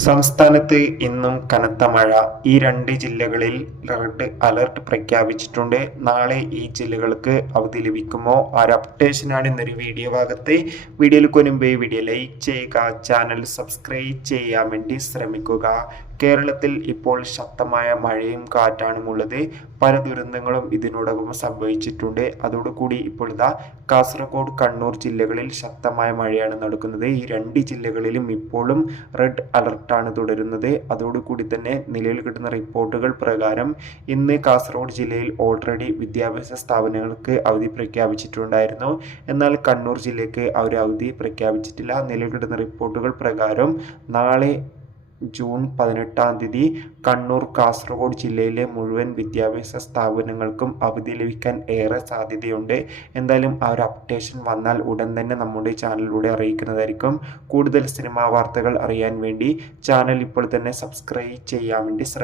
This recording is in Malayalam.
സംസ്ഥാനത്ത് ഇന്നും കനത്ത മഴ. ഈ രണ്ട് ജില്ലകളിൽ റെഡ് അലർട്ട് പ്രഖ്യാപിച്ചിട്ടുണ്ട്. നാളെ ഈ ജില്ലകൾക്ക് അവധി ലഭിക്കുമോ? ആ ഒരു അപ്ഡേഷനാണ് ഇന്നൊരു വീഡിയോ ഭാഗത്ത്. വീഡിയോയിൽ മുൻപ് വീഡിയോ ലൈക്ക് ചെയ്യുക, ചാനൽ സബ്സ്ക്രൈബ് ചെയ്യാൻ വേണ്ടി ശ്രമിക്കുക. കേരളത്തിൽ ഇപ്പോൾ ശക്തമായ മഴയും കാറ്റാണുമുള്ളത്. പല ദുരന്തങ്ങളും ഇതിനോടകം സംഭവിച്ചിട്ടുണ്ട്. അതോടുകൂടി ഇപ്പോൾ കാസർഗോഡ്, കണ്ണൂർ ജില്ലകളിൽ ശക്തമായ മഴയാണ് നടക്കുന്നത്. ഈ രണ്ട് ജില്ലകളിലും ഇപ്പോഴും റെഡ് അലർട്ടാണ് തുടരുന്നത്. അതോടുകൂടി തന്നെ നിലവിൽ കിട്ടുന്ന റിപ്പോർട്ടുകൾ പ്രകാരം ഇന്ന് കാസർഗോഡ് ജില്ലയിൽ ഓൾറെഡി വിദ്യാഭ്യാസ സ്ഥാപനങ്ങൾക്ക് അവധി പ്രഖ്യാപിച്ചിട്ടുണ്ടായിരുന്നു. എന്നാൽ കണ്ണൂർ ജില്ലയ്ക്ക് ആ ഒരു അവധി പ്രഖ്യാപിച്ചിട്ടില്ല. നിലവിൽ കിട്ടുന്ന റിപ്പോർട്ടുകൾ പ്രകാരം നാളെ ജൂൺ 18 കണ്ണൂർ, കാസർഗോഡ് ജില്ലയിലെ മുഴുവൻ വിദ്യാഭ്യാസ സ്ഥാപനങ്ങൾക്കും അവധി ലഭിക്കാൻ ഏറെ സാധ്യതയുണ്ട്. എന്തായാലും ആ ഒരു അപ്ഡേഷൻ വന്നാൽ ഉടൻ തന്നെ നമ്മുടെ ചാനലിലൂടെ അറിയിക്കുന്നതായിരിക്കും. കൂടുതൽ സിനിമാ വാർത്തകൾ അറിയാൻ വേണ്ടി ചാനൽ ഇപ്പോൾ തന്നെ സബ്സ്ക്രൈബ് ചെയ്യാൻ വേണ്ടി ശ്രമിക്കുക.